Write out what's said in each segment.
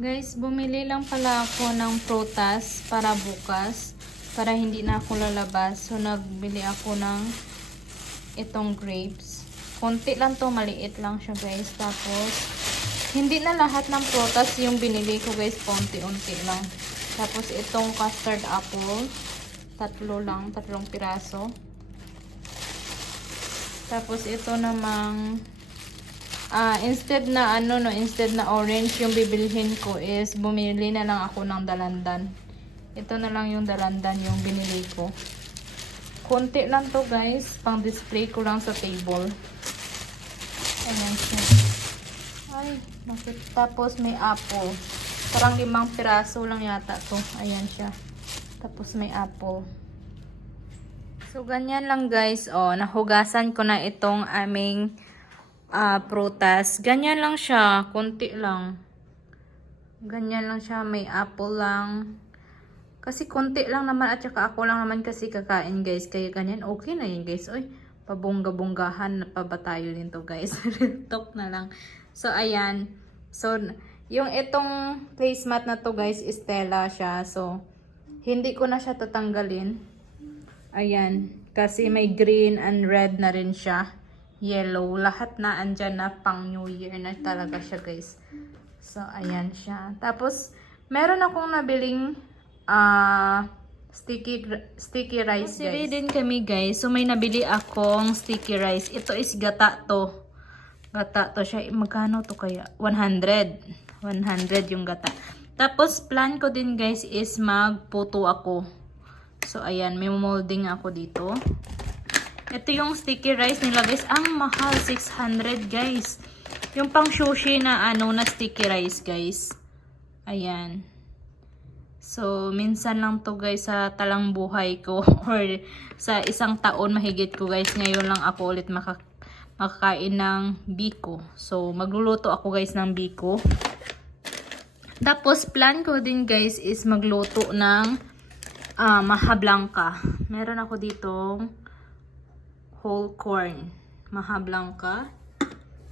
Guys, bumili lang pala ako ng prutas para bukas. Para hindi na ako lalabas. So, nagbili ako ng itong grapes. Konti lang to, maliit lang siya guys. Tapos, hindi na lahat ng prutas yung binili ko guys. Konti-unti lang. Tapos, itong custard apple. Tatlo lang, tatlong piraso. Tapos, ito namang Ah, instead na ano no, instead na orange yung bibilhin ko is bumili na lang ako ng dalandan. Ito na lang yung dalandan yung binili ko. Konti lang to guys, pang display ko lang sa table. Ayan siya. Ay, bakit? Tapos may apple. Parang limang piraso lang yata to. Ayan siya. Tapos may apple. So, ganyan lang guys. Oh, nahugasan ko na itong aming ah prutas. Ganyan lang siya. Kunti lang. Ganyan lang siya. May apple lang. Kasi konti lang naman at saka ako lang naman kasi kakain guys. Kaya ganyan okay na yun guys. Oy, pabongga-bonggahan pa ba tayo nito guys. Talk na lang. So, ayan. So, yung itong placemat na to guys, Stella siya. So, hindi ko na siya tatanggalin. Ayan. Kasi may green and red na rin siya. Yellow. Lahat na andyan na pang New Year na talaga siya guys. So, ayan siya. Tapos, meron akong nabiling ah sticky sticky rice guys. din kami guys. So, may nabili akong sticky rice. Ito is gata to. Gata to siya. Magkano to kaya? 100. 100 yung gata. Tapos, plan ko din guys is magputo ako. So, ayan. May molding ako dito. Ito yung sticky rice nila guys. Ang mahal. 600 guys. Yung pang sushi na ano na sticky rice guys. Ayan. So, minsan lang to guys sa talang buhay ko. Or sa isang taon mahigit ko guys. Ngayon lang ako ulit maka makakain ng biko. So, magluluto ako guys ng biko. Tapos, plan ko din guys is magluto ng ah, maha blanca. Meron ako ditong whole corn. Maha blanca.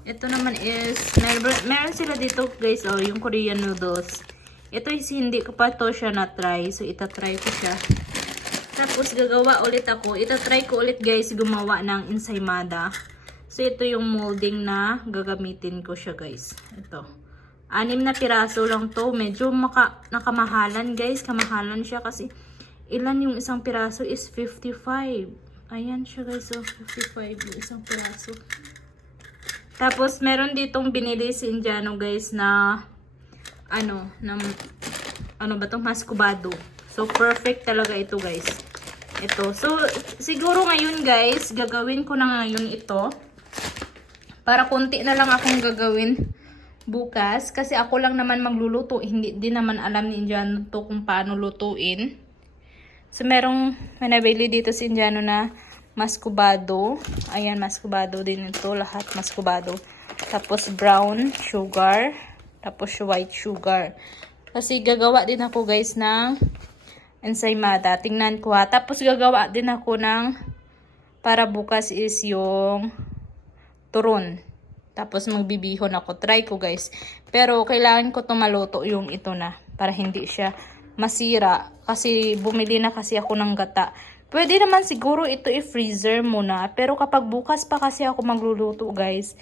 Ito naman is, meron, meron sila dito guys, oh, yung Korean noodles. Ito is hindi ko pa to siya na-try. So, itatry ko siya. Tapos, gagawa ulit ako. Itatry ko ulit guys, gumawa ng ensaymada. So, ito yung molding na gagamitin ko siya guys. Ito. Anim na piraso lang to. Medyo maka, nakamahalan guys. Kamahalan siya kasi ilan yung isang piraso is 55. Ayan siya guys. So, 55 yung isang piraso. Tapos, meron ditong binili si Indiano guys na ano, na, ano ba to Mascubado. So, perfect talaga ito guys. Ito. So, siguro ngayon guys, gagawin ko na ngayon ito. Para konti na lang akong gagawin bukas. Kasi ako lang naman magluluto. Hindi din naman alam ni Indiano to kung paano lutuin. So, merong manabili dito si Indiano na mascubado. Ayan, mascubado din ito. Lahat mascubado. Tapos, brown sugar. Tapos, white sugar. Kasi, gagawa din ako guys ng ensaymada. Tingnan ko ha. Tapos, gagawa din ako ng para bukas is yung turon. Tapos magbibihon ako. Try ko guys. Pero kailangan ko tumaluto yung ito na. Para hindi siya masira. Kasi bumili na kasi ako ng gata. Pwede naman siguro ito i-freezer muna. Pero kapag bukas pa kasi ako magluluto guys.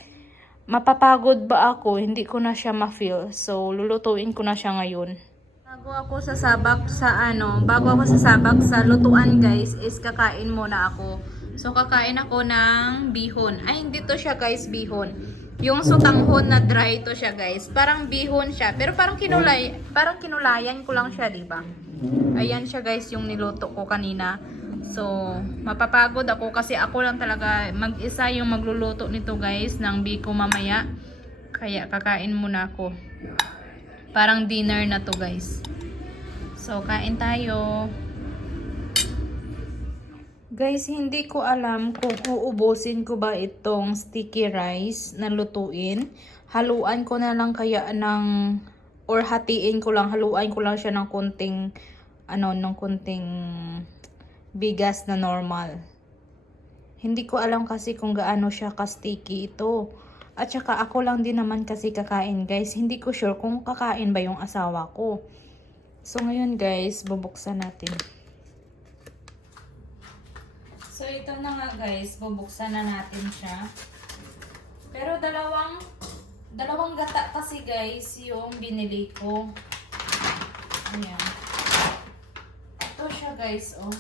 Mapapagod ba ako? Hindi ko na siya ma-feel. So lulutuin ko na siya ngayon. Bago ako sasabak sa ano, bago ako sasabak sa lutuan guys, is kakain muna ako. So kakain ako ng bihon. Ay hindi to siya guys, bihon. Yung sutanghon na dry to siya guys. Parang bihon siya, pero parang kinulay, parang kinulayan ko lang siya, 'di? Ayan siya guys yung niluto ko kanina. So, mapapagod ako kasi ako lang talaga mag-isa yung magluluto nito guys ng biko mamaya. Kaya kakain muna ako. Parang dinner na to guys. So, kain tayo. Guys, hindi ko alam kung uubusin ko ba itong sticky rice na lutuin. Haluan ko na lang kaya ng or hatiin ko lang, haluan ko lang siya ng konting ano, ng konting bigas na normal. Hindi ko alam kasi kung gaano siya ka-sticky ito. At saka ako lang din naman kasi kakain guys. Hindi ko sure kung kakain ba yung asawa ko. So ngayon guys, bubuksan natin. So ito na nga guys, bubuksan na natin siya. Pero dalawang dalawang gata kasi guys yung binili ko. Ayan. Ito siya guys, oh.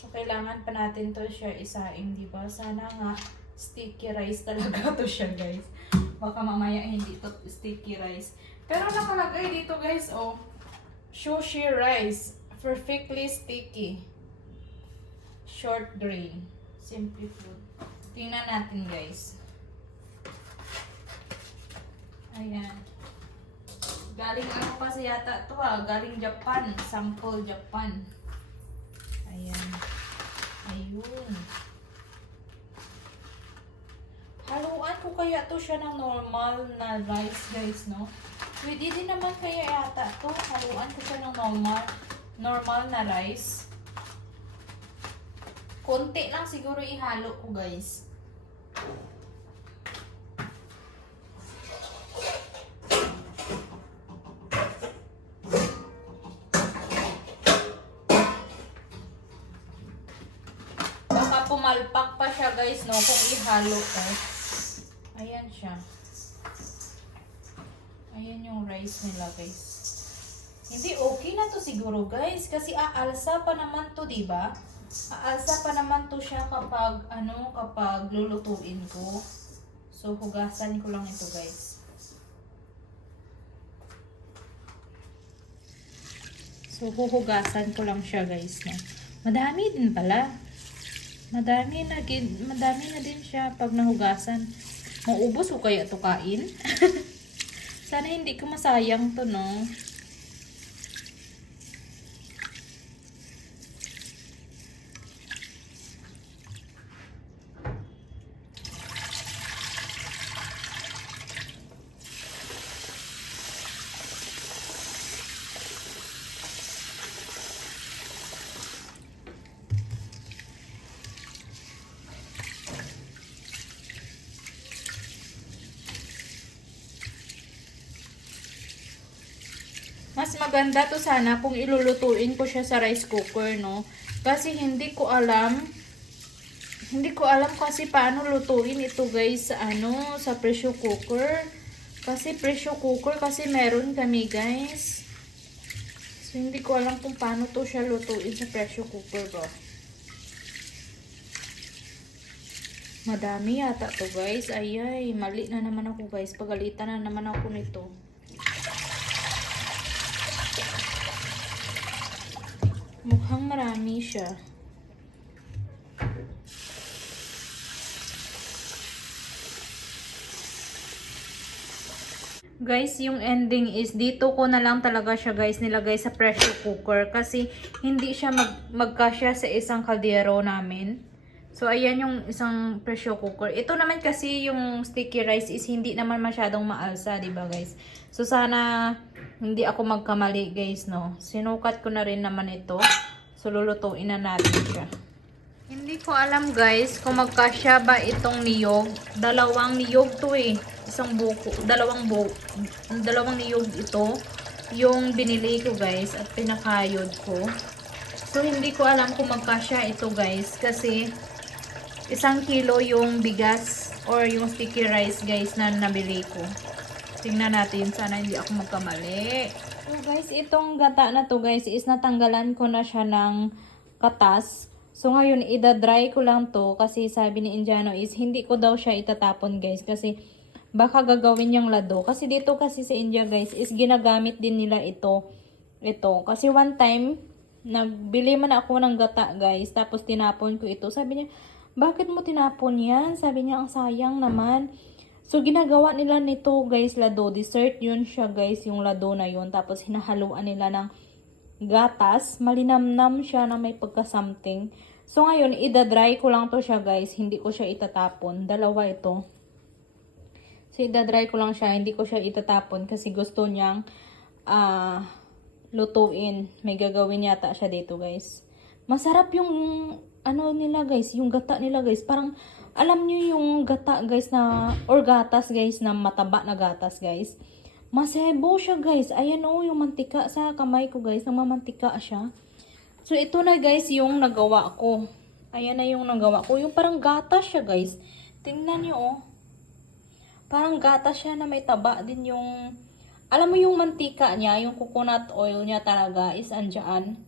So kailangan pa natin to siya isaing, di ba? Sana nga sticky rice talaga to siya guys. Baka mamaya hindi to sticky rice. Pero nakalagay dito guys, oh. Sushi rice. Perfectly sticky. Short grain. Simple food. Tingnan natin guys. Ayan. Galing ano kasi yata to ah. Galing Japan. Sample Japan. Ayan. Ayun. Haluan ko kaya to siya ng normal na rice guys, no? Pwede din naman kaya yata to. Haluan ko siya ng normal, normal na rice. Konti lang siguro ihalo ko guys. Baka pumalpak pa siya guys, no? Kung ihalo ko. Ayan siya. Ayan yung rice nila guys. Hindi okay na to siguro guys. Kasi aalsa pa naman to, di ba? Aalsa pa naman to siya kapag, ano, kapag lulutuin ko. So, hugasan ko lang ito guys. So, huhugasan ko lang siya guys. No? Madami din pala. Madami na, gin- madami na din siya pag nahugasan. Maubos o kaya to kain? Sana hindi ko masayang to, no? Mas maganda to sana kung ilulutuin ko siya sa rice cooker, no? Kasi hindi ko alam, hindi ko alam kasi paano lutuin ito guys sa ano, sa pressure cooker. Kasi pressure cooker kasi meron kami guys. So hindi ko alam kung paano to siya lutuin sa pressure cooker bro. Madami yata to guys. Ayay, mali na naman ako guys. Pagalitan na naman ako nito. Mukhang marami siya. Guys, yung ending is dito ko na lang talaga siya guys nilagay sa pressure cooker kasi hindi siya mag magkasya sa isang kaldero namin. So, ayan yung isang pressure cooker. Ito naman kasi yung sticky rice is hindi naman masyadong maalsa, ba guys? So, sana hindi ako magkamali guys, no? Sinukat ko na rin naman ito. So, lulutuin na natin siya. Hindi ko alam guys kung magkasya ba itong niyog. Dalawang niyog to eh. Isang buko, dalawang bu dalawang niyog ito. Yung binili ko guys at pinakayod ko. So, hindi ko alam kung magkasya ito guys kasi isang kilo yung bigas or yung sticky rice guys na nabili ko. Tingnan natin. Sana hindi ako magkamali. So guys, itong gata na to guys is natanggalan ko na siya ng katas. So ngayon, ida-dry ko lang to kasi sabi ni Indiano is hindi ko daw siya itatapon guys kasi baka gagawin niyang lado. Kasi dito kasi sa India guys is ginagamit din nila ito. Ito. Kasi one time, nagbili man ako ng gata guys tapos tinapon ko ito. Sabi niya, bakit mo tinapon yan? Sabi niya, ang sayang naman. So, ginagawa nila nito, guys, lado. Dessert yun siya, guys, yung lado na yun. Tapos, hinahaluan nila ng gatas. Malinamnam siya na may pagka-something. So, ngayon, ida-dry ko lang to siya, guys. Hindi ko siya itatapon. Dalawa ito. So, ida-dry ko lang siya. Hindi ko siya itatapon kasi gusto niyang ah lutuin. May gagawin yata siya dito, guys. Masarap yung ano nila, guys. Yung gata nila, guys. Parang Alam nyo yung gata guys na, or gatas guys na mataba na gatas guys. Masebo siya guys. Ayan o, yung mantika sa kamay ko guys. Namamantika siya. So ito na guys yung nagawa ko. Ayan na yung nagawa ko. Yung parang gatas siya guys. Tingnan nyo oh. Parang gatas siya na may taba din yung... Alam mo yung mantika niya, yung coconut oil niya talaga is andyan.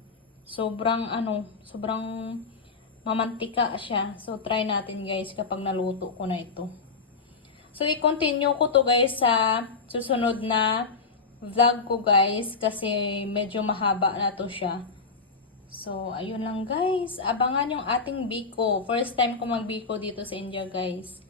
Sobrang ano, sobrang mamantika siya. So, try natin guys kapag naluto ko na ito. So, i-continue ko to guys sa susunod na vlog ko guys kasi medyo mahaba na to siya. So, ayun lang guys. Abangan yung ating biko. First time ko mag-biko dito sa India guys.